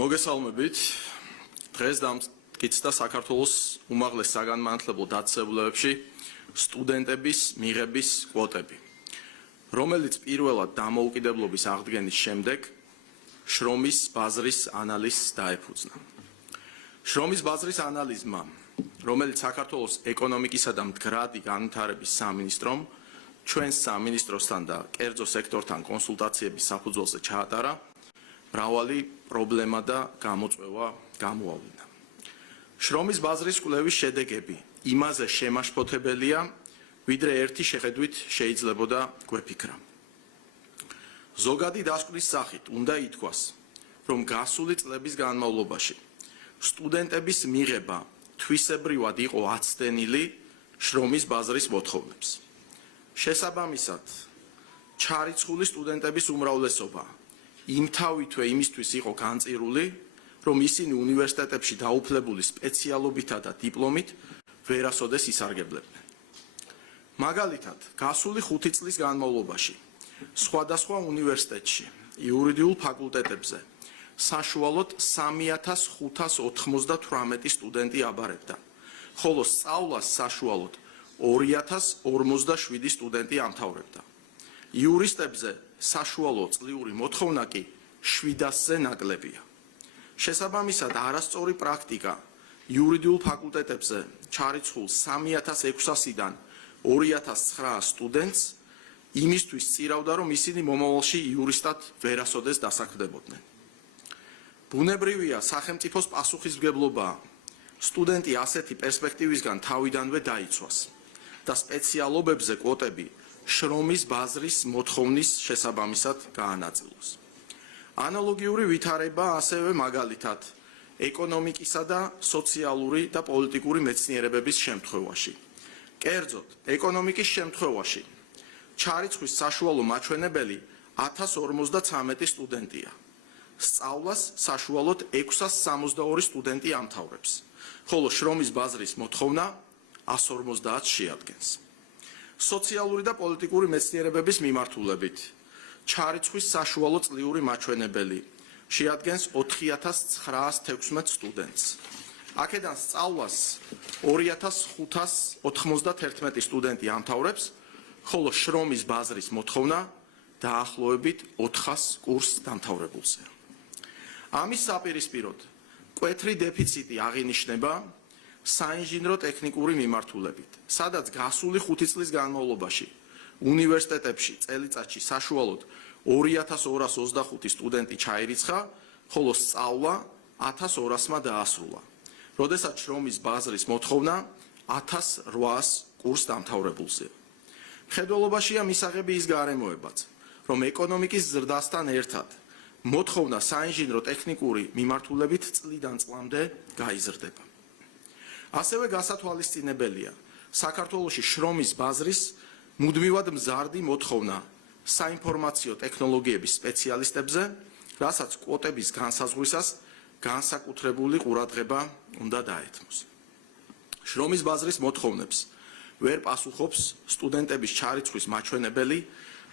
მოგესალმებით. დღეს დამტკიცდა საქართველოს უმაღლეს საგანმანათლებლო დაწესებულებებში სტუდენტების მიღების კვოტები, რომელიც პირველად დამოუკიდებლობის აღდგენის შემდეგ შრომის ბაზრის ანალიზს დაეფუძნა. შრომის ბაზრის ანალიზმა, რომელიც საქართველოს ეკონომიკისა და მდგრადი განვითარების სამინისტრომ ჩვენს სამინისტროსთან და კერძო სექტორთან კონსულტაციების საფუძველზე ჩაატარა, მრავალი პრობლემა და გამოწვევა გამოავლინა. შრომის ბაზრის კვლევის შედეგები იმაზე შემაშფოთებელია, ვიდრე ერთი შეხედვით შეიძლებოდა გვეფიქრა. ზოგადი დასკვნის სახით უნდა ითქვას, რომ გასული წლების განმავლობაში სტუდენტების მიღება თვისებრივად იყო აცდენილი შრომის ბაზრის მოთხოვნებს. შესაბამისად, ჩარიცხული სტუდენტების უმრავლესობა იმთავითვე იმისთვის იყო განწირული, რომ ისინი უნივერსიტეტებში დაუფლებული სპეციალობითა და დიპლომით ვერასოდეს ისარგებლებდნენ. მაგალითად, გასული 5 წლის განმავლობაში სხვადასხვა უნივერსიტეტში, იურიდიულ ფაკულტეტებზე საშუალოდ 3598 სტუდენტი აბარებდა, ხოლო სწავლას საშუალოდ 2047 სტუდენტი ამთავრებდა. იურისტებზე საშუალო წლიური მოთხოვნა კი 700-ზე ნაკლებია. შესაბამისად, არასწორი პრაქტიკა იურიდიულ ფაკულტეტებზე ჩარიცხულ 3600-დან 2009 სტუდენტს იმისთვის წირავდა, რომ ისინი მომავალში იურისტად ვერასოდეს დასაქმდებოდნენ. ბუნებრივია, სახელმწიფოს პასუხისმგებლობაა სტუდენტი ასეთი პერსპექტივისგან თავიდანვე დაიცვას და სპეციალობებზე კვოტები შრომის ბაზრის მოთხოვნის შესაბამისად გაანაწილოს. ანალოგიური ვითარება ასევე მაგალითად ეკონომიკისა და სოციალური და პოლიტიკური მეცნიერებების შემთხვევაში. კერძოდ, ეკონომიკის შემთხვევაში ჩარიცხვის საშუალო მაჩვენებელი 1053 სტუდენტია. სწავლას საშუალოდ 662 სტუდენტი ამთავრებს, ხოლო შრომის ბაზრის მოთხოვნა 150 შეადგენს. სოციალური და პოლიტიკური მეცნიერებების მიმართულებით ჩარიცხვის საშუალო წლიური მაჩვენებელი შეადგენს 4916 სტუდენტს. აქედან სწავლას 2591 სტუდენტი ამთავრებს, ხოლო შრომის ბაზრის მოთხოვნა დაახლოებით 400 კურს დამთავრებულზეა. ამის საპირისპიროდ მკვეთრი დეფიციტი აღინიშნება საინჟინრო ტექნიკური მიმართულებით, სადაც გასული 5 წლის განმავლობაში უნივერსიტეტებში წელიწადში საშუალოდ 2225 სტუდენტი ჩაირიცხა, ხოლო სწავლა 1200-მა დაასრულა, როდესაც შრომის ბაზრის მოთხოვნა 1800 კურს დამთავრებულზეა. მხედველობაშია მისაღები ის გარემოებაც, რომ ეკონომიკის ზრდასთან ერთად მოთხოვნა საინჟინრო ტექნიკური მიმართულებით წლიდან წლამდე გაიზრდება. ასევე გასათვალისწინებელია საქართველოში შრომის ბაზრის მუდმივად მზარდი მოთხოვნა საინფორმაციო ტექნოლოგიების სპეციალისტებზე, რასაც კვოტების განსაზღვრისას განსაკუთრებული ყურადღება უნდა დაეთმოს. შრომის ბაზრის მოთხოვნებს ვერ პასუხობს სტუდენტების ჩარიცხვის მაჩვენებელი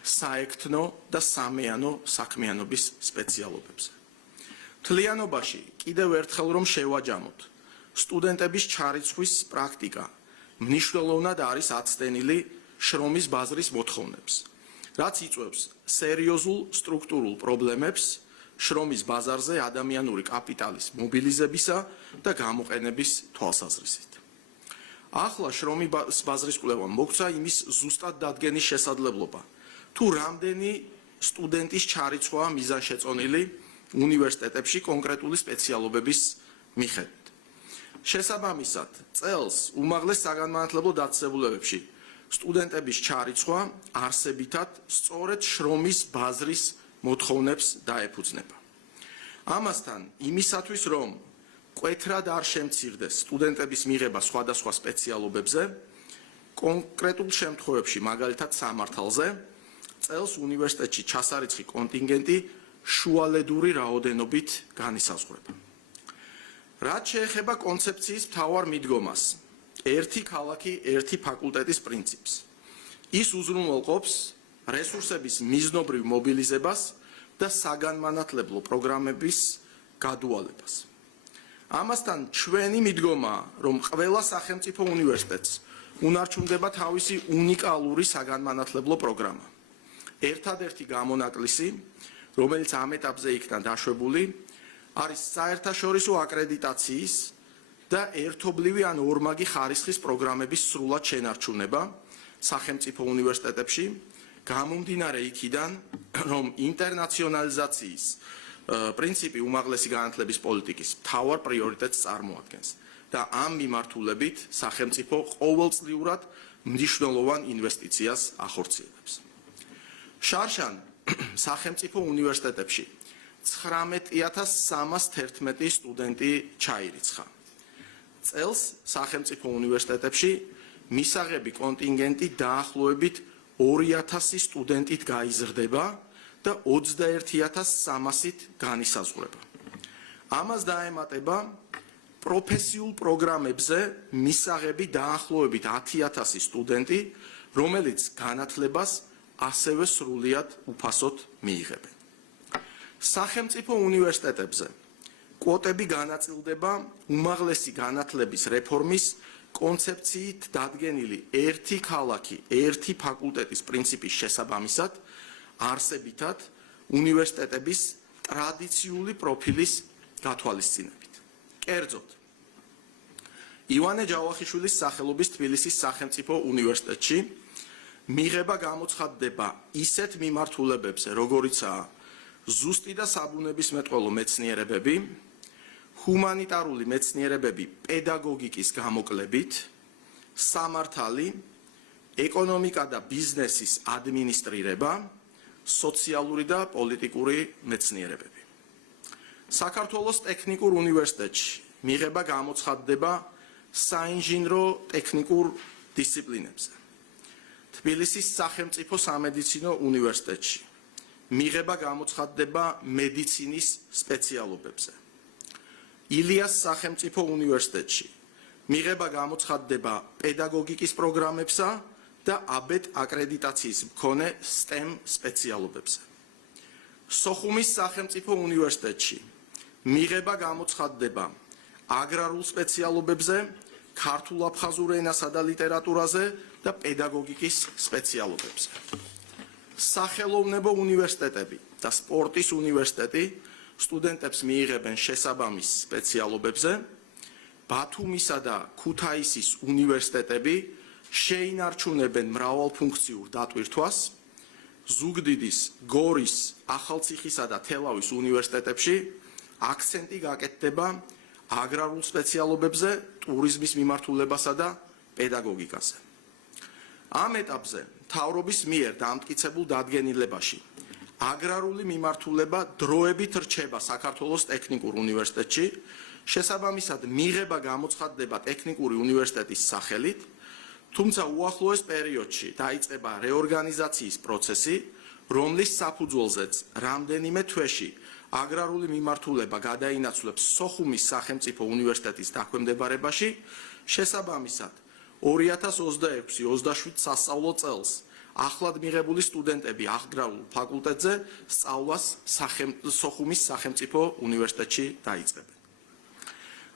საექთნო და სამეანო საქმიანობის სპეციალობებზე. მთლიანობაში კიდევ ერთხელ რომ შევაჯამოთ, სტუდენტების ჩარიცხვის პრაქტიკა მნიშვნელოვნად არის აცდენილი შრომის ბაზრის მოთხოვნებს, რაც იწვევს სერიოზულ სტრუქტურულ პრობლემებს შრომის ბაზარზე ადამიანური კაპიტალის მობილიზებისა და გამოყენების თვალსაზრისით. ახლა შრომის ბაზრის კვლევამ მოგცა იმის ზუსტად დადგენის შესაძლებლობა, თუ რამდენი სტუდენტის ჩარიცხვაა მიზანშეწონილი უნივერსიტეტებში კონკრეტული სპეციალობების მიხედვით. შესაბამისად, წელს უმაღლეს საგანმანათლებლო დაწესებულებებში სტუდენტების ჩარიცხვა არსებითად სწორედ შრომის ბაზრის მოთხოვნებს დაეფუძნება. ამასთან, იმისათვის რომ მკვეთრად არ შემცირდეს სტუდენტების მიღება სხვადასხვა სპეციალობებზე, კონკრეტულ შემთხვევებში, მაგალითად სამართალზე, წელს უნივერსიტეტში ჩასარიცხი კონტინგენტი შუალედური რაოდენობით განისაზღვრება. რაც შეეხება კონცეფციის მთავარ მიდგომას, ერთი ქალაქი, ერთი ფაკულტეტის პრინციპს, ის უზრუნველყოფს რესურსების მიზნობრივ მობილიზებას და საგანმანათლებლო პროგრამების გადუალებას. ამასთან ჩვენი მიდგომაა, რომ ყველა სახელმწიფო უნივერსიტეტს უნარჩუნდება თავისი უნიკალური საგანმანათლებლო პროგრამა. ერთადერთი გამონაკლისი, რომელიც ამ ეტაპზე იქნა დაშვებული, არის საერთაშორისო აკრედიტაციის და ერთობლივი ან ორმაგი ხარისხის პროგრამების სრულად შენარჩუნება სახელმწიფო უნივერსიტეტებში, გამომდინარე იქიდან, რომ ინტერნაციონალიზაციის პრინციპი უმაღლესი განათლების პოლიტიკის მთავარ პრიორიტეტს წარმოადგენს და ამ მიმართულებით სახელმწიფო ყოველწლიურად მნიშვნელოვან ინვესტიციას ახორციელებს. შარშან სახელმწიფო უნივერსიტეტებში 19,311 სტუდენტი ჩაირიცხა. წელს სახელმწიფო უნივერსიტეტებში მისაღები კონტინგენტი დაახლოებით 2,000 სტუდენტით გაიზრდება და 21,300-ით განისაზღვრება. ამას დაემატება პროფესიულ პროგრამებზე მისაღები დაახლოებით 10,000 სტუდენტი, რომელიც განათლებას ასევე სრულიად უფასოდ მიიღებენ. სახელმწიფო უნივერსიტეტებზე კვოტები განაწილდება უმაღლესი განათლების რეფორმის კონცეფციით დადგენილი ერთი ქალაქი, ერთი ფაკულტეტის პრინციპის შესაბამისად, არსებითად უნივერსიტეტების ტრადიციული პროფილის გათვალისწინებით. კერძოდ, ივანე ჯავახიშვილის სახელობის თბილისის სახელმწიფო უნივერსიტეტში მიღება გამოცხადდება ისეთ მიმართულებებზე, როგორიცაა ზუსტი და საბუნებისმეტყველო მეცნიერებები, ჰუმანიტარული მეცნიერებები პედაგოგიკის გამოკლებით, სამართალი, ეკონომიკა და ბიზნესის ადმინისტრირება, სოციალური და პოლიტიკური მეცნიერებები. საქართველოს ტექნიკურ უნივერსიტეტში მიღება გამოცხადდება საინჟინრო ტექნიკურ დისციპლინებზე. თბილისის სახელმწიფო სამედიცინო უნივერსიტეტში მიღება გამოცხადდება მედიცინის სპეციალობებზე. ილიას სახელმწიფო უნივერსიტეტში მიღება გამოცხადდება პედაგოგიკის პროგრამებსა და აბეთ აკრედიტაციის მქონე STEM სპეციალობებზე. სოხუმის სახელმწიფო უნივერსიტეტში მიღება გამოცხადდება აგრარულ სპეციალობებზე, ქართულ-აფხაზურ ენასა და ლიტერატურაზე და პედაგოგიკის სპეციალობებზე. სახელოვნებო უნივერსიტეტები და სპორტის უნივერსიტეტი სტუდენტებს მიიღებენ შესაბამის სპეციალობებზე. ბათუმისა და ქუთაისის უნივერსიტეტები შეინარჩუნებენ მრავალფუნქციურ დატვირთვას. ზუგდიდის, გორის, ახალციხისა და თელავის უნივერსიტეტებში აქცენტი გაკეთდება აგრარულ სპეციალობებზე, ტურიზმის მიმართულებასა და პედაგოგიკაზე. ამ ეტაპზე მთავრობის მიერ დამტკიცებულ დადგენილებაში აგრარული მიმართულება დროებით რჩება საქართველოს ტექნიკურ უნივერსიტეტში, შესაბამისად მიღება გამოცხადდება ტექნიკური უნივერსიტეტის სახელით, თუმცა უახლოეს პერიოდში დაიწყება რეორგანიზაციის პროცესი, რომლის საფუძველზეც რამდენიმე თვეში აგრარული მიმართულება გადაინაცვლებს სოხუმის სახელმწიფო უნივერსიტეტის დაქვემდებარებაში, შესაბამისად 2026-27 სასწავლო წელს ახლად მიღებული სტუდენტები აგრარულ ფაკულტეტზე სწავლას სოხუმის სახელმწიფო უნივერსიტეტში დაიწყებენ.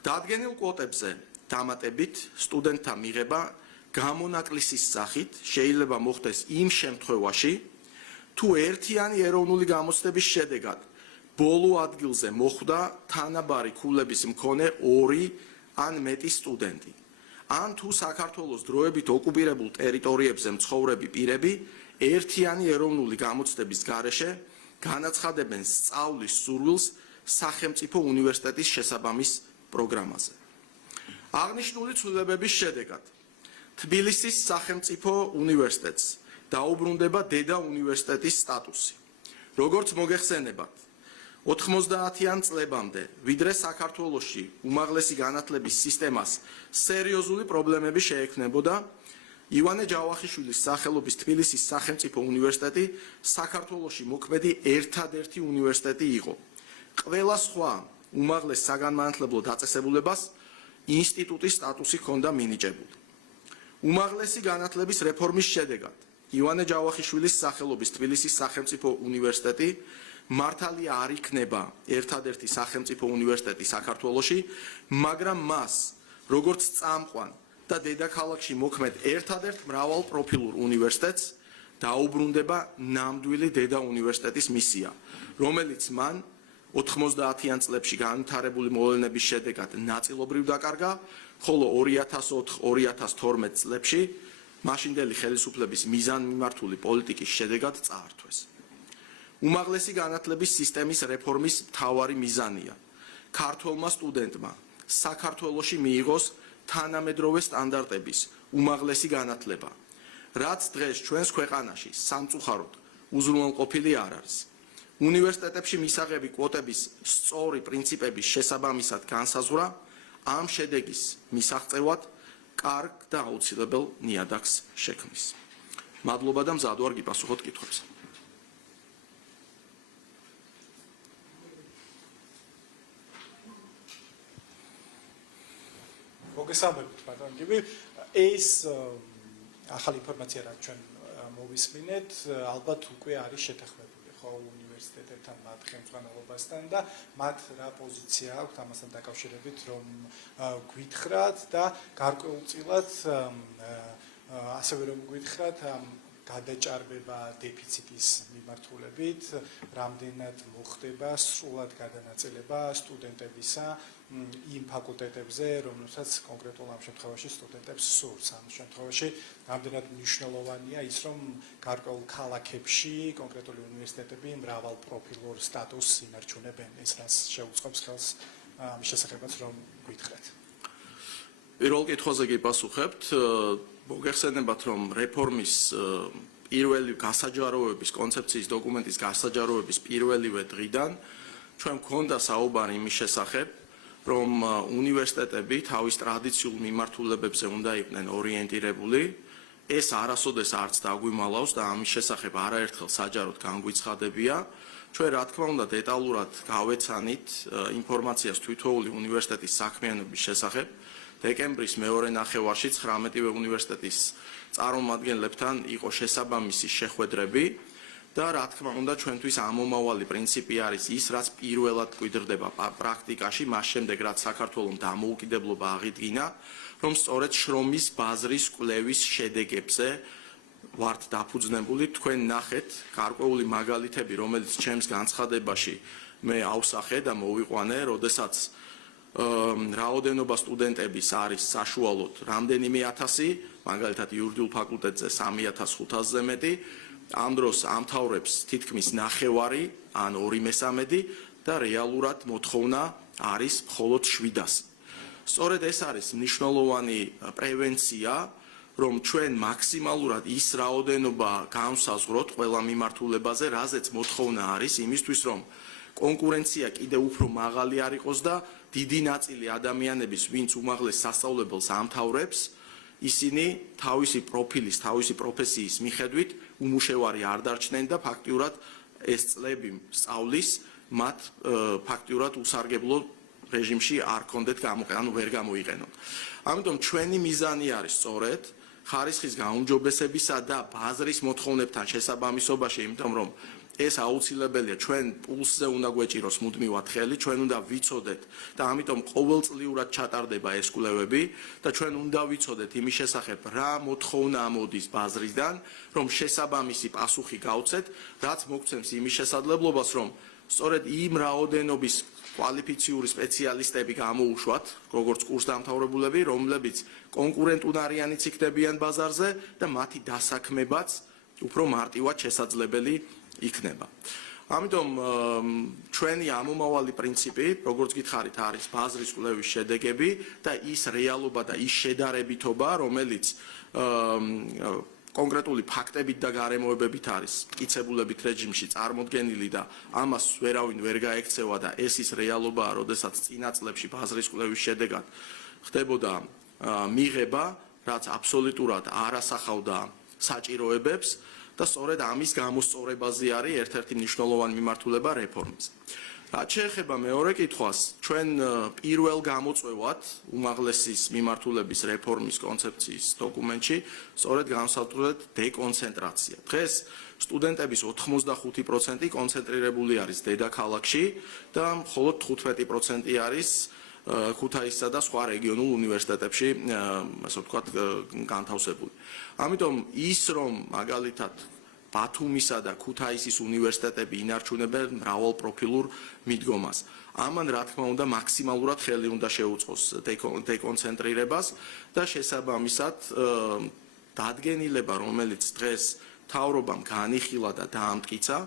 დადგენილ კვოტებზე დამატებით სტუდენტთა მიღება გამონაკლისის სახით შეიძლება მოხდეს იმ შემთხვევაში, თუ ერთიანი ეროვნული გამოცდების შედეგად ბოლო ადგილზე მოხვდა თანაბარი ქულების მქონე 2 ან მეტი სტუდენტი. ან თუ საქართველოს დროებით ოკუპირებულ ტერიტორიებზე მცხოვრები პირები ერთიანი ეროვნული გამოცდების გარეშე განაცხადებენ სწავლის სურვილს სახელმწიფო უნივერსიტეტის შესაბამის პროგრამაზე. აღნიშნული ცვლილებების შედეგად თბილისის სახელმწიფო უნივერსიტეტს დაუბრუნდება დედა უნივერსიტეტის სტატუსი. როგორც მოგეხსენებათ, 90-იან წლებამდე, ვიდრე საქართველოში უმაღლესი განათლების სისტემას სერიოზული პრობლემები შეექმნებოდა, ივანე ჯავახიშვილის სახელობის თბილისის სახელმწიფო უნივერსიტეტი საქართველოში მოქმედი ერთადერთი უნივერსიტეტი იყო. ყველა სხვა უმაღლეს საგანმანათლებლო დაწესებულებას ინსტიტუტის სტატუსი ჰქონდა მინიჭებული. უმაღლესი განათლების რეფორმის შედეგად ივანე ჯავახიშვილის სახელობის თბილისის სახელმწიფო უნივერსიტეტი მართალია არ იქნება ერთადერთი სახელმწიფო უნივერსიტეტი საქართველოში, მაგრამ მას როგორც წამყვან და დედაქალაქში მოქმედ ერთადერთ მრავალპროფილურ უნივერსიტეტს დაუბრუნდება ნამდვილი დედა უნივერსიტეტის მისია, რომელიც მან 90-იან წლებში განვითარებული მოვლენების შედეგად ნაწილობრივ დაკარგა, ხოლო 2004-2012 წლებში მაშინდელი ხელისუფლების მიზანმიმართული პოლიტიკის შედეგად წაართვეს. უმაღლესი განათლების სისტემის რეფორმის მთავარი მიზანია ქართველმა სტუდენტმა საქართველოში მიიღოს თანამედროვე სტანდარტების უმაღლესი განათლება, რაც დღეს ჩვენს ქვეყანაში სამწუხაროდ უზრუნველყოფილი არ არის. უნივერსიტეტებში მისაღები კვოტების სწორი პრინციპების შესაბამისად განსაზღვრა ამ შედეგის მისაღწევად კარგ და აუცილებელ ნიადაგს შექმნის. მადლობა და მზად ვარ გიპასუხოთ კითხვებს. მოგესალმებით ბატონო გივი, ეს ახალი ინფორმაცია რაც ჩვენ მოვისმინეთ, ალბათ უკვე არის შეთანხმებული ხო უნივერსიტეტებთან მათ ხელმძღვანელობასთან და მათ რა პოზიცია აქვს ამასთან დაკავშირებით, რომ გვითხრათ და გარკვეულწილად ასევე რომ გვითხრათ გადაჭარბება დეფიციტის მიმართულებით, რამდენად მოხდება სრულად გადანაწილება სტუდენტებისა იმ ფაკულტეტებზე, რომელსაც კონკრეტულ ამ შემთხვევაში სტუდენტებს სურს. ამ შემთხვევაში რამდენად მნიშვნელოვანია ის, რომ გარკვეულ ქალაქებში კონკრეტული უნივერსიტეტები მრავალპროფილურ სტატუსს ინარჩუნებენ. ეს რაც შეუწყობს ხელს ამის შესახებაც რომ გვითხრათ. პირველ კითხვაზე გიპასუხებთ. მოგეხსენებათ, რომ რეფორმის პირველი გასაჯაროების კონცეფციის დოკუმენტის გასაჯაროების პირველივე დღიდან ჩვენ გვქონდა საუბარი იმის შესახებ, რომ უნივერსიტეტები თავის ტრადიციულ მიმართულებებზე უნდა იყვნენ ორიენტირებული. ეს არასოდეს არც დაგვიმალავს და ამის შესახებ არაერთხელ საჯაროდ განგვიცხადებია. ჩვენ რა თქმა უნდა დეტალურად გავეცანით ინფორმაციას თითოეული უნივერსიტეტის საქმიანობის შესახებ. დეკემბრის მეორე ნახევარში 19-ვე უნივერსიტეტის წარმომადგენლებთან იყო შესაბამისი შეხვედრები და რა თქმა უნდა ჩვენთვის ამომავალი პრინციპი არის ის, რაც პირველად გვიდრდება პრაქტიკაში, მას შემდეგ რაც საქართველოს დამოუკიდებლობა აღიდგინა, რომ სწორედ შრომის ბაზრის კვლევის შედეგებზე ვართ დაფუძნებული. თქვენ ნახეთ გარკვეული მაგალითები, რომელიც ჩემს განცხადებაში მე ავსახე და მოვიყვანე, როდესაც რაოდენობა სტუდენტების არის საშუალოდ რამდენიმე ათასი, მაგალითად იურიდიულ ფაკულტეტზე 3500-ზე მეტი, ამ დროს ამთავრებს თითქმის ნახევარი ან 2/3 და რეალურად მოთხოვნა არის მხოლოდ 700. სწორედ ეს არის მნიშვნელოვანი პრევენცია, რომ ჩვენ მაქსიმალურად ის რაოდენობა განვსაზღვროთ ყველა მიმართულებაზე, რაზეც მოთხოვნა არის იმისთვის, რომ კონკურენცია კიდევ უფრო მაღალი არ იყოს და დიდი ნაწილი ადამიანების, ვინც უმაღლეს სასწავლებელს ამთავრებს, ისინი თავისი პროფილის, თავისი პროფესიის მიხედვით უმუშევარი არ დარჩნენ და ფაქტიურად ეს წლები სწავლის მათ ფაქტიურად უსარგებლო რეჟიმში არ კონდეთ გამოყენა, ვერ გამოიყენონ. ამიტომ ჩვენი მიზანი არის სწორედ ხარისხის გაუმჯობესებისა და ბაზრის მოთხოვნებთან შესაბამისობაში, იმიტომ რომ ეს აუცილებელია, ჩვენ პულსზე უნდა გვეჭიროს მუდმივად ხელი, ჩვენ უნდა ვიცოდეთ და ამიტომ ყოველწლიურად ჩატარდება ეს კვლევები და ჩვენ უნდა ვიცოდეთ იმის შესახებ, რა მოთხოვნა მოდის ბაზრიდან, რომ შესაბამისი პასუხი გავცეთ, რაც მოგცემს იმის შესაძლებლობას, რომ სწორედ იმ რაოდენობის კვალიფიციური სპეციალისტები გამოუშვათ, როგორც კურსდამთავრებულები, რომლებიც კონკურენტუნარიანიც იქნებიან ბაზარზე და მათი დასაქმებაც უფრო მარტივად შესაძლებელი იქნება. ამიტომ ჩვენი ამომავალი პრინციპი, როგორც გითხარით, არის ბაზრის კვლევის შედეგები და ის რეალობა და ის შედარებითობა, რომელიც კონკრეტული ფაქტებით და გარემოებებით არის მტკიცებულებით რეჟიმში წარმოდგენილი და ამას ვერავინ ვერ გაექცევა და ეს ის რეალობაა, როდესაც წინა წლებში ბაზრის კვლევის შედეგად ხდებოდა მიღება, რაც აბსოლუტურად არ ასახავდა საჭიროებებს და სწორედ ამის გამოსწორებაზე არის ერთ-ერთი მნიშვნელოვანი მიმართულება რეფორმის. რაც შეეხება მეორე კითხვას, ჩვენ პირველ გამოწვევად უმაღლესის მიმართულების რეფორმის კონცეფციის დოკუმენტში სწორედ განსაზღვრეთ დეკონცენტრაცია. დღეს სტუდენტების 85% კონცენტრირებული არის დედაქალაქში და მხოლოდ 15% არის ქუთაისსა და სხვა რეგიონულ უნივერსიტეტებში, ასე ვთქვათ, განთავსებული. ამიტომ ის რომ მაგალითად ბათუმისა და ქუთაისის უნივერსიტეტები ინარჩუნებენ მრავალპროფილურ მიდგომას. ამან რა თქმა უნდა მაქსიმალურად ხელი უნდა შეუწყოს დეკონცენტრირებას და შესაბამისად დადგენილება, რომელიც დღეს მთავრობამ განიხილა და დაამტკიცა,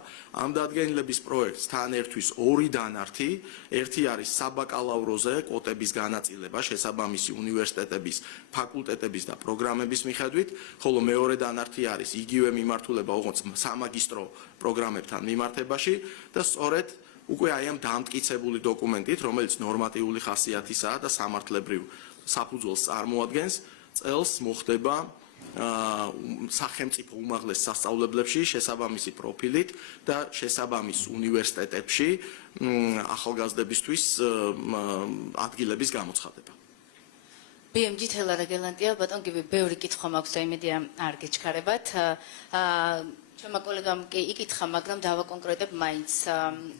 ამ დადგენილების პროექტს თან ერთვის ორი დანართი, ერთი არის საბაკალავროზე კვოტების განაწილება შესაბამისი უნივერსიტეტების, ფაკულტეტების და პროგრამების მიხედვით, ხოლო მეორე დანართი არის იგივე მიმართულება ოღონდ სამაგისტრო პროგრამებთან მიმართებაში და სწორედ უკვე აი ამ დაამტკიცებული დოკუმენტით, რომელიც ნორმატიული ხასიათისაა და სამართლებრივ საფუძველს წარმოადგენს, წელს მოხდება სახელმწიფო უმაღლეს სასწავლებლებში შესაბამისი პროფილით და შესაბამის უნივერსიტეტებში ახალგაზრდებისთვის ადგილების გამოცხადება. BMG თელა რეგელანტია, ბატონ გიბი, ბევრი კითხვა მაქვს და იმედია არ გეჩქარებათ. ჩემმა კოლეგამ კი იკითხა, მაგრამ დავაკონკრეტებ მაინც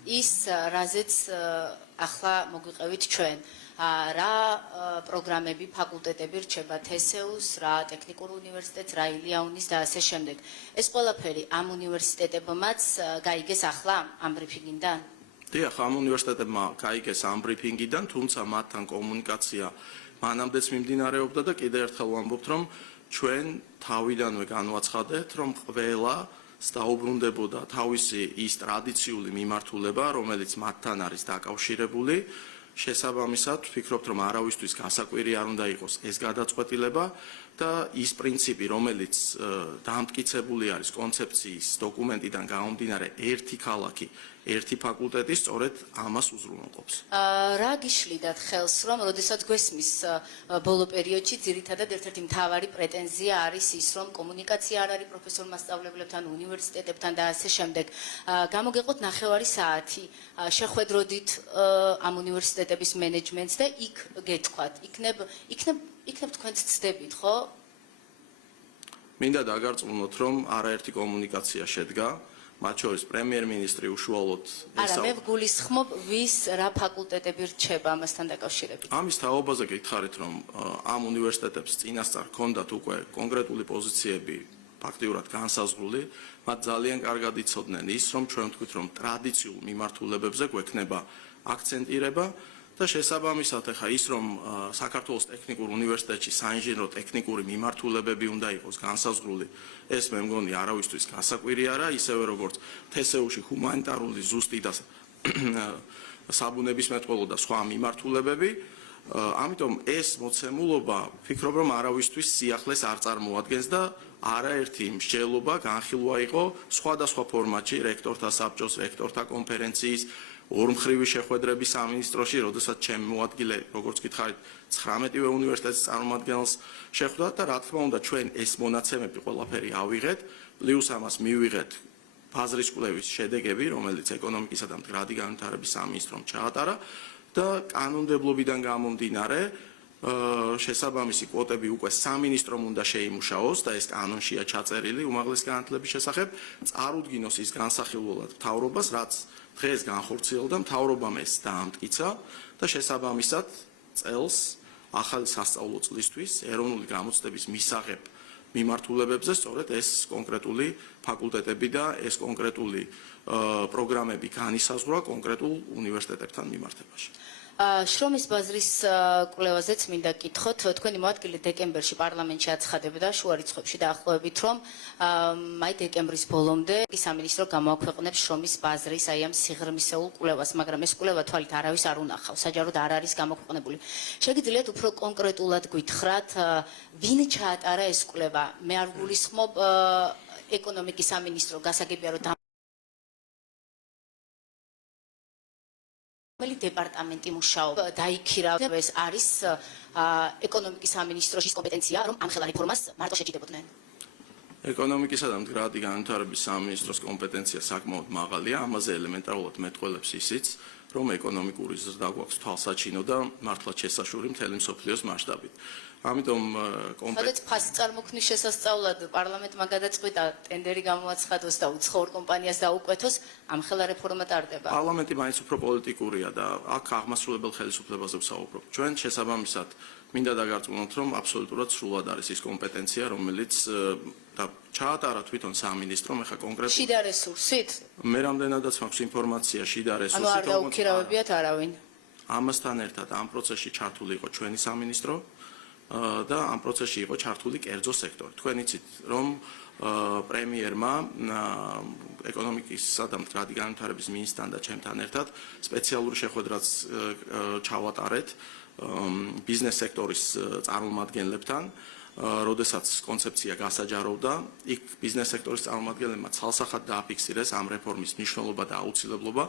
ის, რაზეც ახლა მოგვიყევით ჩვენ. რა პროგრამები, ფაკულტეტები რჩება თესეუს, რა ტექნიკურ უნივერსიტეტს, რა ილიაუნის და ასე შემდეგ. ეს ყველაფერი ამ უნივერსიტეტებმაც გაიგეს ახლა ამ ბრიფინგიდან? დიახ, ამ უნივერსიტეტებმა გაიგეს ამ ბრიფინგიდან, თუმცა მათთან კომუნიკაცია მანამდეც მიმდინარეობდა და კიდევ ერთხელ ვამბობთ, რომ ჩვენ თავიდანვე განვაცხადეთ, რომ ყველა დაუბრუნდებოდა თავისი ის ტრადიციული მიმართულება, რომელიც მათთან არის დაკავშირებული. შესაბამისად, ვფიქრობთ, რომ არავისთვის გასაკვირი არ უნდა იყოს ეს გადაწყვეტილება და ის პრინციპი, რომელიც დაამტკიცებული არის კონცეფციის დოკუმენტიდან გამომდინარე, ერთი ქალაქი, ერთი ფაკულტეტი სწორედ ამას უზრუნველყოფს. რა გიშლიდათ ხელს, რომ როდესაც გვესმის ბოლო პერიოდში ძირითადად ერთ-ერთი მთავარი პრეტენზია არის ის, რომ კომუნიკაცია არ არის პროფესორ მასწავლებლებთან, უნივერსიტეტებთან და ასე შემდეგ. გამოგეყოთ 9 საათი, შეხვედროდით ამ უნივერსიტეტების მენეჯმენტს და იქ გეთქვათ, იქნებ თქვენც ცდებით, ხო? მინდა დაგარწმუნოთ, რომ არაერთი კომუნიკაცია შედგა. მათ შორის პრემიერ-მინისტრი უშუალოდ არა, მე ვგულისხმობ, ვის რა ფაკულტეტები რჩება ამასთან დაკავშირებით. ამის თაობაზე გითხარით, რომ ამ უნივერსიტეტებს წინასწარ ჰქონდათ უკვე კონკრეტული პოზიციები ფაქტიურად განსაზღვრული, მათ ძალიან კარგად იცოდნენ ის, რომ ჩვენ ვთქვით, რომ ტრადიციულ მიმართულებებზე გვექნება აქცენტირება და შესაბამისად ახლა ის, რომ საქართველოს ტექნიკურ უნივერსიტეტში საინჟინრო ტექნიკური მიმართულებები უნდა იყოს განსაზღვრული, ეს მე მგონი არავისთვის გასაკვირი არა, ისევე როგორც თესეუში ჰუმანიტარული ზუსტი და საბუნებისმეტყველო და სხვა მიმართულებები. ამიტომ ეს მოცემულობა ვფიქრობ, რომ არავისთვის სიახლეს არ წარმოადგენს და არაერთი მსჯელობა განხილვა იყო სხვადასხვა ფორმატში, რექტორთა საბჭოს, რექტორთა კონფერენციის, ორმხრივი შეხვედრების სამინისტროში, როდესაც ჩემი მოადგილე, როგორც გითხარით, 19-ვე უნივერსიტეტის წარმომადგენელს შეხვდათ და რა თქმა უნდა, ჩვენ ეს მონაცემები ყველაფერი ავიღეთ, პლუს ამას მივიღეთ ბაზრის კვლევის შედეგები, რომელიც ეკონომიკისა და მდგრადი განვითარების სამინისტრომ ჩაატარა და კანონმდებლობიდან გამომდინარე შესაბამისი კვოტები უკვე სამინისტრომ უნდა შეიმუშაოს და ეს კანონშია წაწერილი უმაღლესი განათლების შესახებ, წარუდგინოს ის განსახილველად მთავრობას, რაც დღეს განხორციელდა, მთავრობამ ეს დაამტკიცა და შესაბამისად წელს ახალი სასწავლო წლისთვის ეროვნული გამოცდების მისაღებ მიმართულებებზე სწორედ ეს კონკრეტული ფაკულტეტები და ეს კონკრეტული პროგრამები განისაზღვრა კონკრეტულ უნივერსიტეტებთან მიმართებაში. შრომის ბაზრის კვლევაზეც მინდა გკითხოთ, თქვენი მოადგილე დეკემბერში პარლამენტში აცხადებდა შუა რიცხვებში დაახლოებით, რომ აი დეკემბრის ბოლომდე სამინისტრო გამოაქვეყნებს შრომის ბაზრის აი ამ სიღრმისეულ კვლევას, მაგრამ ეს კვლევა თვალით არავის არ უნახავს, საჯაროდ არ არის გამოქვეყნებული. შეგიძლიათ უფრო კონკრეტულად გითხრათ, ვინ ჩაატარა ეს კვლევა? მე არ გულისხმობ ეკონომიკის სამინისტრო, გასაგებია რომ დეპარტამენტი მუშაობა დაიქირავ ეს არის ეკონომიკის სამინისტროს კომპეტენცია, რომ ამ ხელა რეფორმას მარტო შეჯიდებოდნენ. ეკონომიკისა და მდგრადი განვითარების სამინისტროს კომპეტენცია საკმაოდ მაღალია, ამაზე ელემენტარულად მეტყველებს ისიც, რომ ეკონომიკური ზრდა გვაქვს თვალსაჩინო და მართლაც შესაშური მთელი მსოფლიოს მასშტაბით. ამიტომ სადაც ფასი წარმოქმნის შესასწავლად პარლამენტმა გადაწყვიტა ტენდერი გამოაცხადოს და უცხოურ კომპანიას დაუკვეთოს, ამ ხელა რეფორმა ტარდება. პარლამენტი მაინც უფრო პოლიტიკურია და აქ აღმასრულებელ ხელისუფლებაზე ვსაუბრობ. ჩვენ შესაბამისად მინდა დაგარწმუნოთ, რომ აბსოლუტურად სრულად არის ის კომპეტენცია, რომელიც და ჩაატარა თვითონ სამინისტრომ, ეხა კონკრეტულად შიდა რესურსით? მე რამდენადაც მაქვს ინფორმაცია შიდა ანუ რესურსით, არ დაუქირავებიათ არავინ. ამასთან ერთად ამ პროცესში ჩართული იყო ჩვენი სამინისტრო და ამ პროცესში იყო ჩართული კერძო სექტორი. თქვენ იცით, რომ პრემიერმა ეკონომიკისა და მდგრადი განვითარების მინისტრთან და ჩემთან ერთად სპეციალური შეხვედრაც ჩავატარეთ ბიზნეს სექტორის წარმომადგენლებთან, როდესაც კონცეფცია გასაჯაროვდა, იქ ბიზნეს სექტორის წარმომადგენლებმა ცალსახად დააფიქსირეს ამ რეფორმის მნიშვნელობა და აუცილებლობა,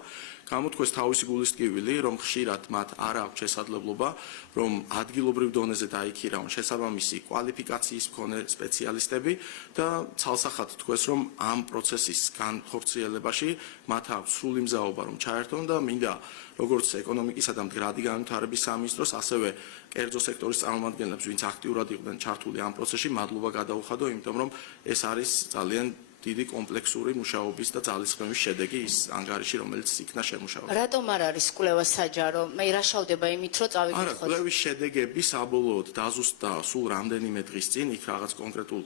გამოთქვეს თავისი გულისტკივილი, რომ ხშირად მათ არ აქვს შესაძლებლობა, რომ ადგილობრივ დონეზე დაიქირავონ შესაბამისი კვალიფიკაციის მქონე სპეციალისტები და ცალსახად თქვეს, რომ ამ პროცესის განხორციელებაში მათ აქვს სრული მზაობა, რომ ჩაერთონ და მინდა როგორც ეკონომიკისა და მდგრადი განვითარების სამინისტროს, ასევე კერძო სექტორის წარმომადგენლებს, ვინც აქტიურად იყვნენ ჩართული ამ პროცესში, მადლობა გადაუხადო, იმიტომ რომ ეს არის ძალიან დიდი კომპლექსური მუშაობის და ძალისხმევის შედეგი ის ანგარიში, რომელიც იქნა შემუშავებული. რატომ არ არის კვლევა საჯარო? მე რა შავდება იმით, რომ არა, წავიკითხოთ. კვლევის შედეგები საბოლოოდ დაზუსტდა სულ რამდენიმე დღის წინ, იქ რაღაც კონკრეტულ,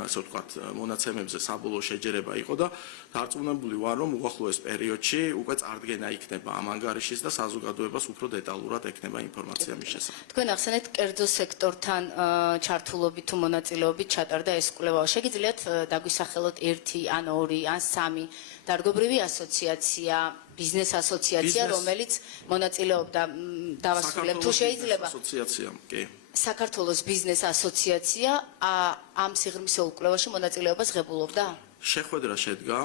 ასე ვთქვათ, მონაცემებზე საბოლოო შეჯერება იყო და დარწმუნებული ვარ, რომ უახლოეს პერიოდში უკვე წარდგენა იქნება ამ ანგარიშის და საზოგადოებას უფრო დეტალურად ექნება ინფორმაცია მის შესახებ. თქვენ ახსენეთ კერძო სექტორთან ჩართულობით თუ მონაწილეობით ჩატარდა ეს კვლევა. შეგიძლიათ დაგვისახელოთ ერთი ან ორი ან სამი დარგობრივი ასოციაცია, ბიზნეს ასოციაცია, რომელიც მონაწილეობდა დავასრულებ თუ შეიძლება. ასოციაცია, კი. საქართველოს ბიზნეს ასოციაცია ამ სიღრმისეულ კვლევაში მონაწილეობას ღებულობდა? შეხვედრა შედგა,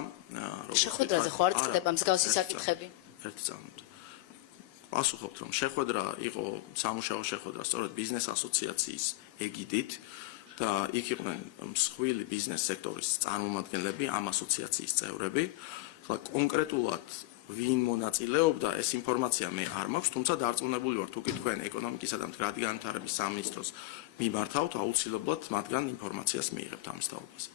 შეხვედრაზე ხო არ წყდება მსგავსი საკითხები? ერთი წამით. პასუხობთ, რომ შეხვედრა იყო სამუშაო შეხვედრა სწორედ ბიზნეს ასოციაციის ეგიდით და იქ იყვნენ მსხვილი ბიზნეს სექტორის წარმომადგენლები, ამ ასოციაციის წევრები. ახლა კონკრეტულად ვინ მონაწილეობდა, ეს ინფორმაცია მე არ მაქვს, თუმცა დარწმუნებული ვარ, თუ კი თქვენ ეკონომიკისა და მდგრადი განვითარების სამინისტროს მიმართავთ, აუცილებლად მათგან ინფორმაციას მიიღებთ ამ სწავლაზე.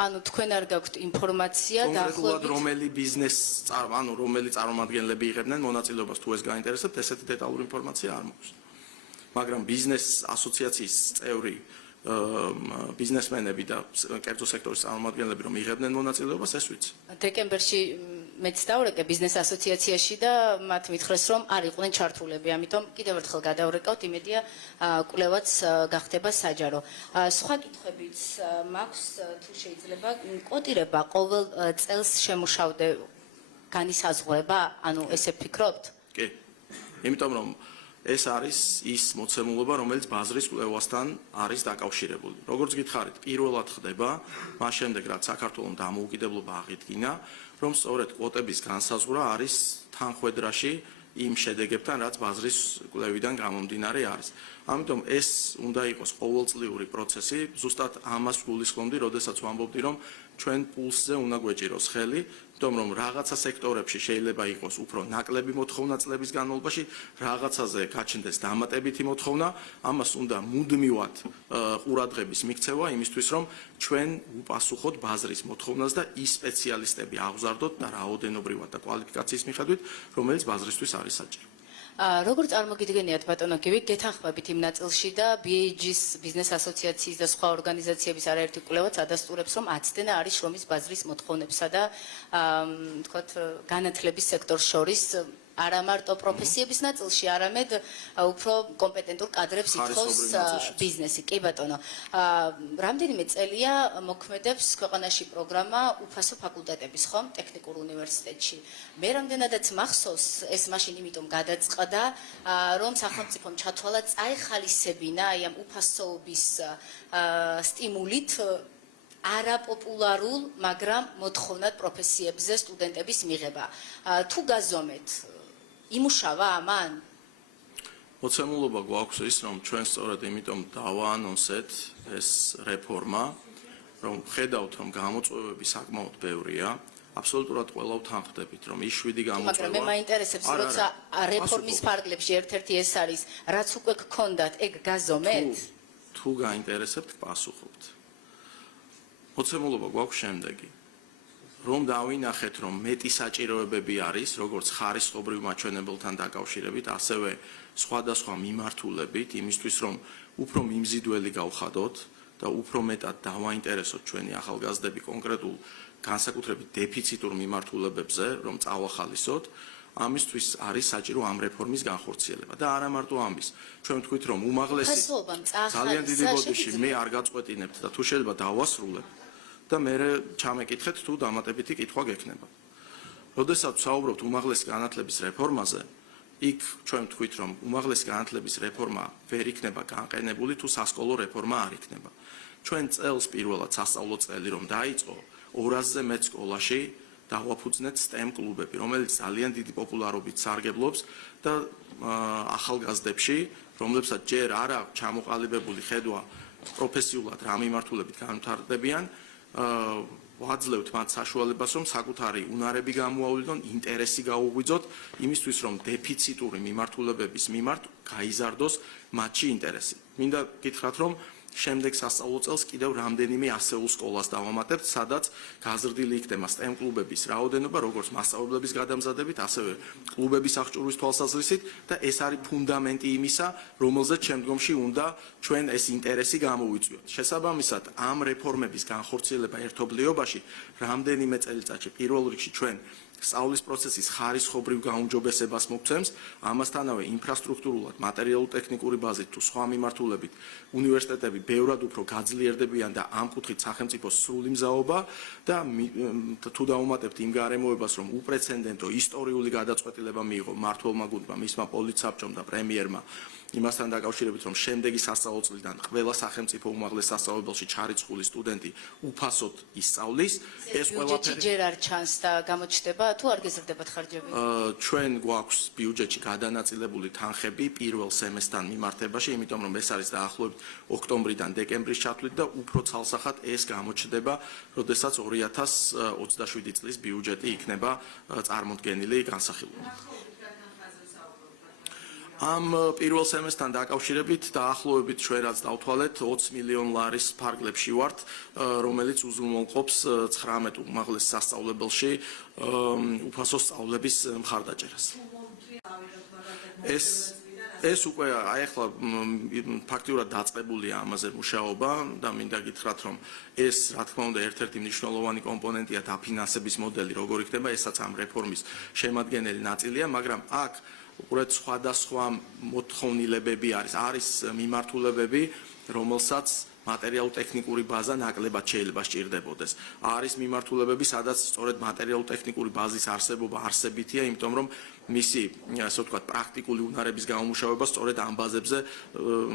ანუ თქვენ არ გაქვთ ინფორმაცია კონკრეტულად რომელი ბიზნეს, ანუ რომელი წარმომადგენლები იღებდნენ მონაწილეობას, თუ ეს გაინტერესებთ, ესეთი დეტალური ინფორმაცია არ მაქვს. მაგრამ ბიზნეს ასოციაციის წევრი ბიზნესმენები და კერძო სექტორის წარმომადგენლები რომ იღებდნენ მონაწილეობას, ეს ვიცი. დეკემბერში მეც დავრეკე ბიზნეს ასოციაციაში და მათ მითხრეს, რომ არ იყვნენ ჩართულები, ამიტომ კიდევ ერთხელ გადავრეკავთ, იმედია კვლევაც გახდება საჯარო. სხვა კითხვებიც მაქვს, თუ შეიძლება კოტირება ყოველ წელს შემუშავდე განისაზღვრება, ანუ ესე ფიქრობთ? კი. იმიტომ რომ ეს არის ის მოცემულობა, რომელიც ბაზრის კვლევასთან არის დაკავშირებული. როგორც გითხარით, პირველად ხდება, მას შემდეგ რაც საქართველოს დამოუკიდებლობა აღიდგინა, რომ სწორედ კვოტების განსაზღვრა არის თანხვედრაში იმ შედეგებთან, რაც ბაზრის კვლევიდან გამომდინარე არის. ამიტომ ეს უნდა იყოს ყოველწლიური პროცესი, ზუსტად ამას გულისხმობდი, როდესაც ვამბობდი, რომ ჩვენ პულსზე უნდა გვეჭიროს ხელი, იმიტომ რომ რაღაცა სექტორებში შეიძლება იყოს უფრო ნაკლები მოთხოვნა წლების განმავლობაში, რაღაცაზე გაჩნდეს დამატებითი მოთხოვნა, ამას უნდა მუდმივად ყურადღების მიქცევა იმისთვის, რომ ჩვენ უპასუხოთ ბაზრის მოთხოვნას და ის სპეციალისტები აღზარდოთ და რაოდენობრივად და კვალიფიკაციის მიხედვით, რომელიც ბაზრისთვის არის საჭირო. როგორ წარმოგიდგენიათ ბატონო გივი, გეთანხმებით იმ ნაწილში და BAG-ის ბიზნეს ასოციაციის და სხვა ორგანიზაციების არაერთი კვლევაც ადასტურებს, რომ აცდენა არის შრომის ბაზრის მოთხოვნებსა და თქვათ განათლების სექტორს შორის არა მარტო პროფესიების ნაწილში, არამედ უფრო კომპეტენტურ კადრებს ითხოვს ბიზნესი. კი ბატონო. რამდენიმე წელია მოქმედებს ქვეყანაში პროგრამა უფასო ფაკულტეტების, ხო, ტექნიკურ უნივერსიტეტში. მე რამდენადაც მახსოვს, ეს მაშინ იმიტომ გადაწყდა, რომ სახელმწიფომ ჩათვალა წაეხალისებინა აი ამ უფასოობის სტიმულით არაპოპულარულ, მაგრამ მოთხოვნად პროფესიებზე სტუდენტების მიღება. თუ გაზომეთ იმუშავა ამან? მოცემულობა გვაქვს ის, რომ ჩვენ სწორედ იმიტომ დავაანონსეთ ეს რეფორმა, რომ ხედავთ, რომ გამოწვევები საკმაოდ ბევრია, აბსოლუტურად ყველა ვთანხმდებით, რომ ის 7 მაგრამ გამოწვევა. მე მაინტერესებს, არა, როცა არა, რეფორმის პასუხობ. ფარგლებში ერთ-ერთი ეს არის, რაც უკვე გქონდათ, ეგ გაზომეთ? თუ გაინტერესებთ, პასუხობთ. მოცემულობა გვაქვს შემდეგი. რომ დავინახეთ, რომ მეტი საჭიროებები არის, როგორც ხარისხობრივ მაჩვენებელთან დაკავშირებით, ასევე სხვადასხვა მიმართულებით, იმისთვის, რომ უფრო მიმზიდველი გავხადოთ და უფრო მეტად დავაინტერესოთ ჩვენი ახალგაზრდები კონკრეტულ განსაკუთრებით დეფიციტურ მიმართულებებზე, რომ წავახალისოთ, ამისთვის არის საჭირო ამ რეფორმის განხორციელება და არა მარტო ამის. ჩვენ ვთქვით, რომ უმაღლესი ფასობამ წაახალისა, ძალიან დიდი ბოდიში შეგიძლიათ? მე არ გაწყვეტინებთ და თუ შეიძლება დავასრულებ და მე ჩამეკითხეთ თუ დამატებითი კითხვა გექნება. როდესაც საუბრობთ უმაღლესი განათლების რეფორმაზე, იქ ჩვენ ვთქვით, რომ უმაღლესი განათლების რეფორმა ვერ იქნება განყენებული თუ სასკოლო რეფორმა არ იქნება. ჩვენ წელს პირველად სასწავლო წელი რომ დაიწყო 200-ზე მეტ სკოლაში დავაფუძნეთ STEM კლუბები, რომელიც ძალიან დიდი პოპულარობით სარგებლობს და ახალგაზრდებში, რომლებსაც ჯერ არ აქვს ჩამოყალიბებული ხედვა პროფესიულად რა მიმართულებით განვითარდებიან, ვაძლევთ მათ საშუალებას, რომ საკუთარი უნარები გამოავლინონ, ინტერესი გაუღვიძოთ, იმისთვის, რომ დეფიციტური მიმართულებების მიმართ გაიზარდოს მათში ინტერესი. მინდა გითხრათ, რომ შემდეგ სასწავლო წელს კიდევ რამდენიმე ასეულ სკოლას დავამატებთ, სადაც გაზრდილი იქნება STEM კლუბების რაოდენობა, როგორც მასწავლებლების გადამზადებით, ასევე კლუბების აღჭურვის თვალსაზრისით და ეს არის ფუნდამენტი იმისა, რომელზეც შემდგომში უნდა ჩვენ ეს ინტერესი გამოვიწვიოთ. შესაბამისად, ამ რეფორმების განხორციელება ერთობლიობაში რამდენიმე წელიწადში პირველ რიგში ჩვენ სწავლის პროცესის ხარისხობრივ გაუმჯობესებას მოგცემს, ამასთანავე ინფრასტრუქტურულად, მატერიალურ-ტექნიკური ბაზით თუ სხვა მიმართულებით უნივერსიტეტები ბევრად უფრო გაძლიერდებიან და ამ კუთხით სახელმწიფოს სრული მზაობა და თუ დავუმატებთ იმ გარემოებას, რომ უპრეცედენტო ისტორიული გადაწყვეტილება მიიღო მმართველმა გუნდმა, მისმა პოლიტსაბჭომ და პრემიერმა იმასთან დაკავშირებით, რომ შემდეგი სასწავლო წლიდან ყველა სახელმწიფო უმაღლეს სასწავლებელში ჩარიცხული სტუდენტი უფასოდ ისწავლის, ეს ყველაფერი ჯერ არ ჩანს და გამოჩნდება თუ არ გეზრდებათ ხარჯები? ჩვენ გვაქვს ბიუჯეტში გადანაწილებული თანხები პირველ სემესტრთან მიმართებაში, იმიტომ რომ ეს არის დაახლოებით ოქტომბრიდან დეკემბრის ჩათვლით და უფრო ცალსახად ეს გამოჩნდება, როდესაც 2027 წლის ბიუჯეტი იქნება წარმოდგენილი განსახილველი. ამ პირველ სემესტრთან დაკავშირებით დაახლოებით ჩვენ რაც დავთვალეთ 20 მილიონ ლარის ფარგლებში ვართ, რომელიც უზრუნველყოფს 19 უმაღლეს სასწავლებელში უფასო სწავლების მხარდაჭერას. ეს უკვე აი ახლა ფაქტიურად დაწყებულია ამაზე მუშაობა და მინდა გითხრათ, რომ ეს რა თქმა უნდა ერთ-ერთი მნიშვნელოვანი კომპონენტია დაფინანსების მოდელი, როგორ იქნება, ესაც ამ რეფორმის შემადგენელი ნაწილია, მაგრამ აქ უყურეთ სხვადასხვა მოთხოვნილებები არის მიმართულებები, რომელსაც მატერიალურ-ტექნიკური ბაზა ნაკლებად შეიძლება სჭირდებოდეს. არის მიმართულებები, სადაც სწორედ მატერიალურ-ტექნიკური ბაზის არსებობა არსებითია, იმიტომ რომ მისი, ასე ვთქვათ, პრაქტიკული უნარების გამომუშავება სწორედ ამ ბაზებზე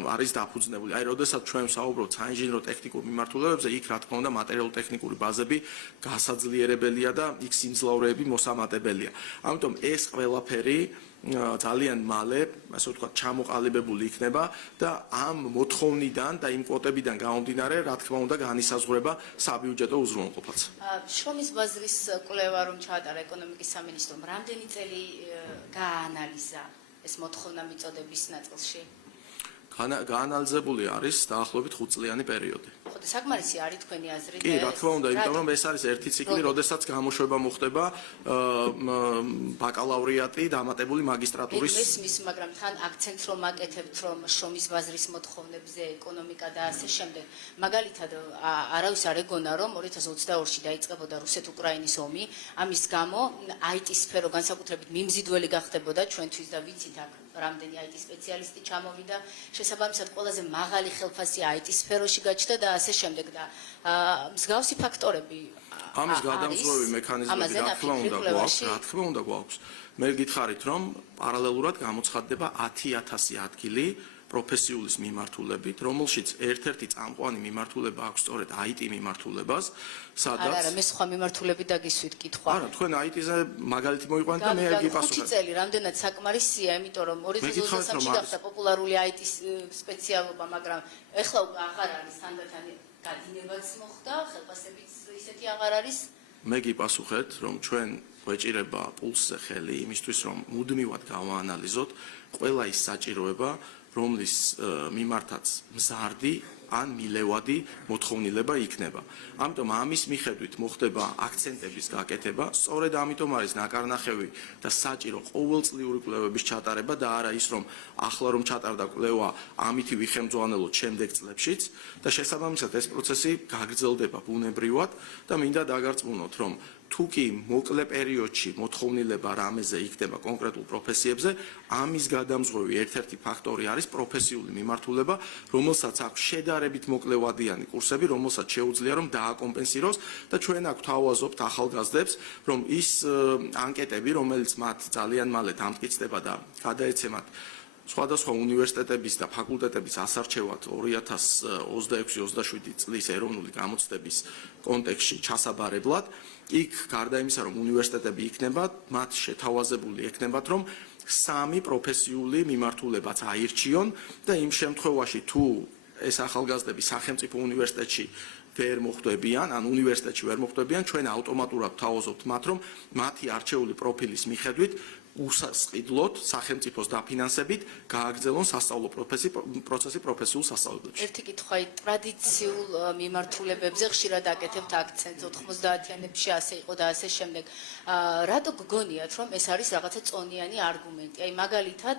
არის დაფუძნებული. აი, როდესაც ჩვენ ვსაუბრობთ საინჟინრო-ტექნიკურ მიმართულებებზე, იქ რა თქმა უნდა მატერიალურ-ტექნიკური ბაზები გასაძლიერებელია და იქ სიმძლავრეები მოსამატებელია. ამიტომ ეს ყველაფერი ძალიან მალე, ასე ვთქვათ, ჩამოყალიბებული იქნება და ამ მოთხოვნიდან და იმ კვოტებიდან გამომდინარე, რა თქმა უნდა, განისაზღვრება საბიუჯეტო უზრუნველყოფაც. შრომის ბაზრის კვლევა რომ ჩაატარა ეკონომიკის სამინისტრომ, რამდენი წელი გააანალიზა ეს მოთხოვნა მიწოდების ნაწილში? გაანალიზებული არის დაახლოებით 5 წლიანი პერიოდი. ხო და საკმარისი არის თქვენი აზრით? კი, რა თქმა უნდა, იმიტომ რომ ეს არის ერთი ციკლი, როდესაც გამოშვება მოხდება ბაკალავრიატი დამატებული მაგისტრატურის. მესმის, მაგრამ თან აქცენტს რომ აკეთებთ, რომ შრომის ბაზრის მოთხოვნებზე ეკონომიკა და ასე შემდეგ. მაგალითად, არავის არ ეგონა, რომ 2022-ში დაიწყებოდა რუსეთ-უკრაინის ომი, ამის გამო IT სფერო განსაკუთრებით მიმზიდველი გახდებოდა ჩვენთვის და ვიცით აქ რამდენი IT სპეციალისტი ჩამოვიდა, შესაბამისად ყველაზე მაღალი ხელფასი IT სფეროში გაჩნდა და ასე შემდეგ და მსგავსი ფაქტორები ამის გადამწყვეტი მექანიზმები რა თქმა უნდა გვაქვს. მე გითხარით, რომ პარალელურად გამოცხადდება 10,000 ადგილი პროფესიულის მიმართულებით, რომელშიც ერთ-ერთი წამყვანი მიმართულება აქვს სწორედ IT მიმართულებას, სადაც არა, მე სხვა მიმართულებით დაგისვით კითხვა. არა, თქვენ IT-ზე მაგალითი მოიყვანეთ და მე გიპასუხებ. 5 წელი რამდენად საკმარისია, იმიტომ რომ 2023-ში გახდა პოპულარული IT სპეციალობა, მაგრამ ეხლა აღარ არის თანდათან გადინებაც მოხდა, ხელფასებიც ისეთი აღარ არის. მე გიპასუხეთ, რომ ჩვენ გვეჭირება პულსზე ხელი იმისთვის, რომ მუდმივად გავაანალიზოთ ყველა ის საჭიროება, რომლის მიმართაც მზარდი ან მილევადი მოთხოვნილება იქნება. ამიტომ ამის მიხედვით მოხდება აქცენტების გაკეთება, სწორედ ამიტომ არის ნაკარნახევი და საჭირო ყოველწლიური კვლევების ჩატარება და არა ის, რომ ახლა რომ ჩატარდა კვლევა, ამითი ვიხემძვანელოთ შემდეგ წლებშიც და შესაბამისად ეს პროცესი გაგრძელდება ბუნებრივად და მინდა დაგარწმუნოთ, რომ თუ კი მოკლე პერიოდში მოთხოვნილება რამეზე იქნება კონკრეტულ პროფესიებზე, ამის გადამზღვევი ერთ-ერთი ფაქტორი არის პროფესიული მიმართულება, რომელსაც აქვს შედარებით მოკლევადიანი კურსები, რომელსაც შეუძლია რომ დააკომპენსიროს და ჩვენ აქ თავაზობთ ახალგაზრდებს, რომ ის ანკეტები, რომელიც მათ ძალიან მალე დამტკიცდება და გადაეცემათ სხვადასხვა უნივერსიტეტების და ფაკულტეტების ასარჩევად 2026-27 წლის ეროვნული გამოცდების კონტექსტში ჩასაბარებლად, იქ გარდა იმისა, რომ უნივერსიტეტები იქნება, მათ შეთავაზებული ექნებათ, რომ 3 პროფესიული მიმართულებაც აირჩიონ და იმ შემთხვევაში, თუ ეს ახალგაზრდები სახელმწიფო უნივერსიტეტში ვერ მოხვდებიან, ან უნივერსიტეტში ვერ მოხვდებიან, ჩვენ ავტომატურად თავაზობთ მათ, რომ მათი არჩეული პროფილის მიხედვით უსასყიდლოდ სახელმწიფოს დაფინანსებით გააგრძელონ სასწავლო პროცესი პროფესიულ სასწავლებლებში. ერთი კითხვა, ტრადიციულ მიმართულებებზე ხშირად აკეთებთ აქცენტს 90-იანებში ასე იყო და ასე შემდეგ. რატო გგონიათ, რომ ეს არის რაღაცა წონიანი არგუმენტი? აი მაგალითად,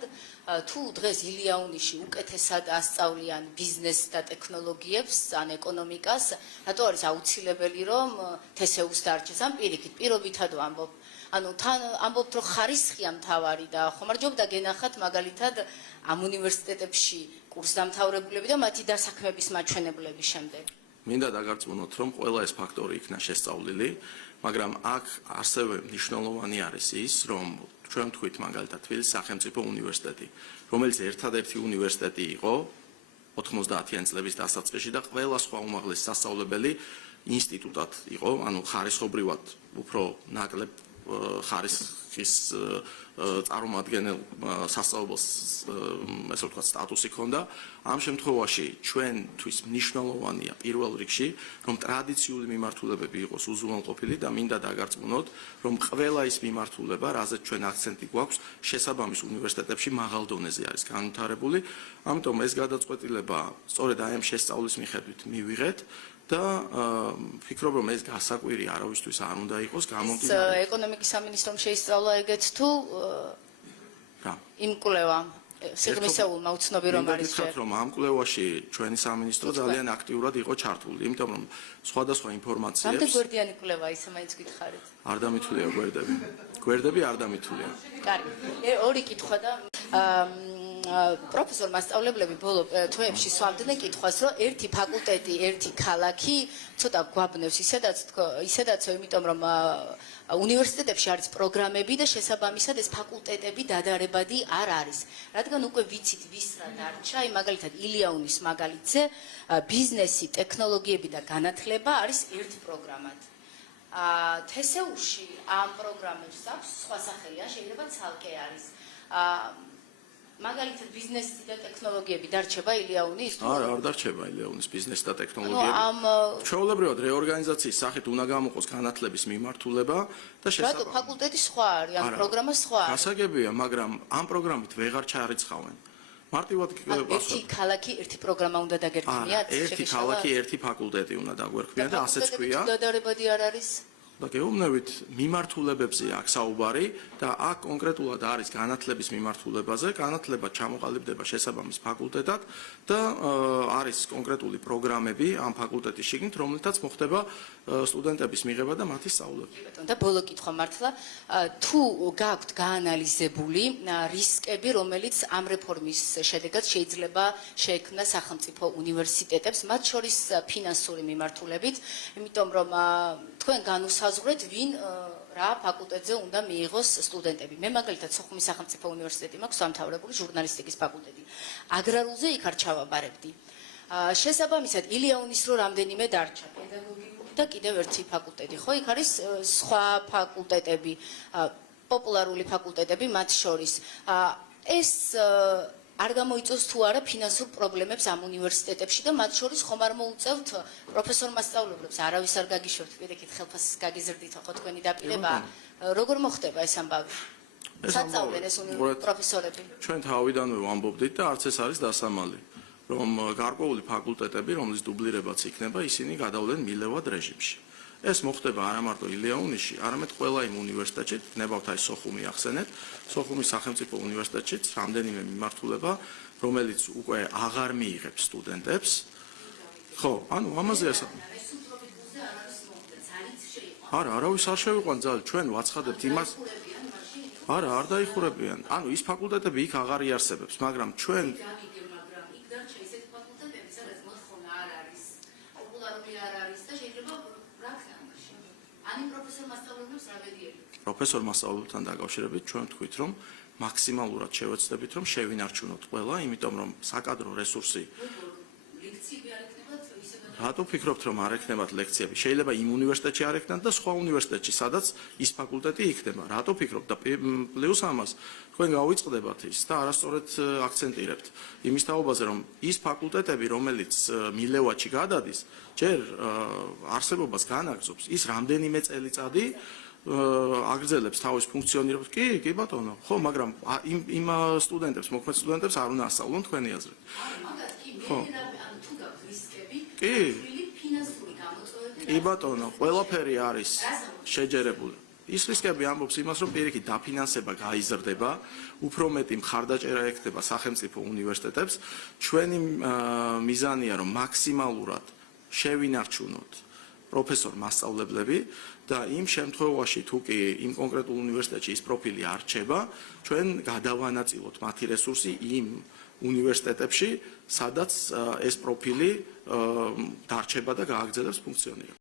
თუ დღეს ილია-უნიში უკეთესად ასწავლიან ბიზნესს და ტექნოლოგიებს, ან ეკონომიკას, რატო არის აუცილებელი, რომ თესეუს დარჩეს? ან პირიქით, პირობითად ვამბობ. ანუ თან ამბობთ, რომ ხარისხია მთავარი და ხომ არ ჯობდა გენახათ მაგალითად ამ უნივერსიტეტებში კურსდამთავრებულები და მათი დასაქმების მაჩვენებლების შემდეგ. მინდა დაგარწმუნოთ, რომ ყველა ეს ფაქტორი იქნა შესწავლილი, მაგრამ აქ ასევე მნიშვნელოვანი არის ის, რომ ჩვენ ვთქვით მაგალითად თბილისის სახელმწიფო უნივერსიტეტი, რომელიც ერთადერთი უნივერსიტეტი იყო 90-იან წლების დასაწყისში და ყველა სხვა უმაღლესი სასწავლებელი ინსტიტუტად იყო, ანუ ხარისხობრივად უფრო ნაკლებ ხარისხის წარმომადგენელ სასწავლებელს ესე ვთქვათ სტატუსი ჰქონდა. ამ შემთხვევაში ჩვენთვის მნიშვნელოვანია პირველ რიგში, რომ ტრადიციული მიმართულებები იყოს უზრუნველყოფილი და მინდა დაგარწმუნოთ, რომ ყველა ის მიმართულება, რაზეც ჩვენ აქცენტი გვაქვს, შესაბამის უნივერსიტეტებში მაღალ დონეზე არის განვითარებული. ამიტომ ეს გადაწყვეტილება სწორედ აი ამ შესწავლის მიხედვით მივიღეთ. და ფიქრობ, რომ ეს გასაკვირი არავისთვის არ უნდა იყოს გამომდინარე. ეკონომიკის სამინისტრომ შეისწავლა ეგეთ თუ რა? იმ კვლევა სიღრმისეულმა უცნობი რომ არის შე. რომ ამ კვლევაში ჩვენი სამინისტრო ძალიან აქტიურად იყო ჩართული, იმიტომ რომ სხვადასხვა ინფორმაციებს რამდენი გვერდიანი კვლევა ისე მაინც გითხარით? არ დამითვლია გვერდები. გვერდები არ დამითვლია. კარგი. ორი კითხვა და პროფესორ მასწავლებლები ბოლო თვეებში სვამდნენ კითხვას, რომ ერთი ფაკულტეტი, ერთი ქალაქი ცოტა გვაბნევს ისედაც, იმიტომ რომ უნივერსიტეტებში არის პროგრამები და შესაბამისად ეს ფაკულტეტები დადარებადი არ არის. რადგან უკვე ვიცით ვის რა დარჩა, აი მაგალითად ილია-უნის მაგალითზე ბიზნესი, ტექნოლოგიები და განათლება არის ერთ პროგრამად. თესეუში ამ პროგრამებს აქვს სხვა სახელი, შეიძლება ცალკე არის. მაგალითად ბიზნესი და ტექნოლოგიები დარჩება ილია-უნის? არ დარჩება ილია-უნის ბიზნესი და ტექნოლოგიები. ჩვეულებრივად რეორგანიზაციის სახით უნდა გამოყოს განათლების მიმართულება და რატო ფაკულტეტი სხვა არის, ან პროგრამა სხვა არის? გასაგებია, მაგრამ ამ პროგრამით ვეღარ ჩარიცხავენ. მარტივად ერთი ქალაქი, ერთი პროგრამა უნდა დაგერქმიათ? ერთი ქალაქი, ერთი ფაკულტეტი უნდა დაგვერქმიათ და ასეც ქვია. დადარებადი არ არის? და გეუბნებით მიმართულებებზე აქ საუბარი და აქ კონკრეტულად არის განათლების მიმართულებაზე, განათლება ჩამოყალიბდება შესაბამის ფაკულტეტად და არის კონკრეტული პროგრამები ამ ფაკულტეტის შიგნით, რომლითაც მოხდება სტუდენტების მიღება და მათი სწავლება. და ბოლო კითხვა მართლა, თუ გაქვთ გაანალიზებული რისკები, რომელიც ამ რეფორმის შედეგად შეიძლება შეექმნა სახელმწიფო უნივერსიტეტებს, მათ შორის ფინანსური მიმართულებით, იმიტომ რომ თქვენ განუსაზღვრეთ, ვინ რა ფაკულტეტზე უნდა მიიღოს სტუდენტები. მე მაგალითად სოხუმის სახელმწიფო უნივერსიტეტი მაქვს დამთავრებული ჟურნალისტიკის ფაკულტეტი. აგრარულზე იქ არ ჩავაბარებდი. შესაბამისად, ილია-უნის რო რამდენიმე დარჩა, პედაგოგიური და კიდევ ერთი ფაკულტეტი, ხო? იქ არის სხვა ფაკულტეტები, პოპულარული ფაკულტეტები მათ შორის. ეს არ გამოიწვევს თუ არა ფინანსურ პრობლემებს ამ უნივერსიტეტებში და მათ შორის ხომ არ მოუწევთ პროფესორ მასწავლებლებს არავის არ გაგიშვებთ პირიქით ხელფასს გაგიზრდითო ხო თქვენი დაპირება როგორ მოხდება ეს ამბავი საწავლენ ეს პროფესორები ჩვენ თავიდანვე ვამბობდით და არც ეს არის დასამალი რომ გარკვეული ფაკულტეტები რომლის დუბლირებაც იქნება ისინი გადავლენ მილევად რეჟიმში ეს მოხდება არა მარტო ილიაუნიში, არამედ ყველა იმ უნივერსიტეტში, გნებავთ აი სოხუმი ახსენეთ, სოხუმის სახელმწიფო უნივერსიტეტშიც რამდენიმე მიმართულება, რომელიც უკვე აღარ მიიღებს სტუდენტებს. ხო, ანუ ამაზე არა, არავის არ შევიყვან ძალით, ჩვენ ვაცხადებთ იმას. არა, არ დაიხურებიან. ანუ ის ფაკულტეტები იქ აღარ იარსებებს, მაგრამ ჩვენ პროფესორ მასწავლებელთან დაკავშირებით ჩვენ ვთქვით, რომ მაქსიმალურად შევეცდებით, რომ შევინარჩუნოთ ყველა, იმიტომ რომ საკადრო რესურსი რატო ფიქრობთ, რომ არ ექნებათ ლექციები? შეიძლება იმ უნივერსიტეტში არ ექნათ და სხვა უნივერსიტეტში, სადაც ის ფაკულტეტი იქნება. რატო ფიქრობთ და პლუს ამას თქვენ გავიწყდებათ ის და არასწორად აქცენტირებთ იმის თაობაზე, რომ ის ფაკულტეტები, რომელიც მილევაჩი გადადის, ჯერ არსებობას განაგრძობს, ის რამდენიმე წელიწადი აგრძელებს თავის ფუნქციონირებას. კი ბატონო, ხო, მაგრამ იმ სტუდენტებს, მოქმედ სტუდენტებს არ უნდა ასწავლონ თქვენი აზრით. ხო. კი ბატონო, ყველაფერი არის შეჯერებული. ის რისკები ამბობს იმას, რომ პირიქით დაფინანსება გაიზრდება, უფრო მეტი მხარდაჭერა ექნება სახელმწიფო უნივერსიტეტებს. ჩვენი მიზანია, რომ მაქსიმალურად შევინარჩუნოთ პროფესორ მასწავლებლები და იმ შემთხვევაში თუ კი იმ კონკრეტულ უნივერსიტეტში ის პროფილი არ რჩება, ჩვენ გადავანაწილოთ მათი რესურსი იმ უნივერსიტეტებში, სადაც ეს პროფილი დარჩება და გააგრძელებს ფუნქციონირებას.